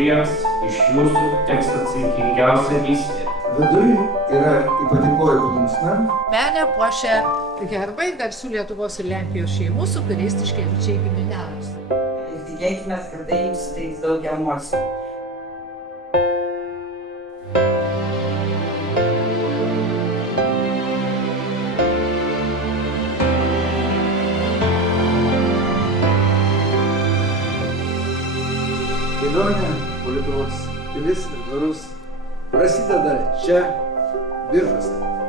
kuriems iš jūsų teks atsakingiausia misija. Viduj yra ypatingoji plunksna. Menę puošia herbai garsių Lietuvos ir Lenkijos šeimų, su kuriais Tiškevičiai giminės. Ir tikėkime, kad tai jums suteiks daug emocijų. Kelionė po Lietuvos pilis ir dvarus prasideda čia, Biržuose.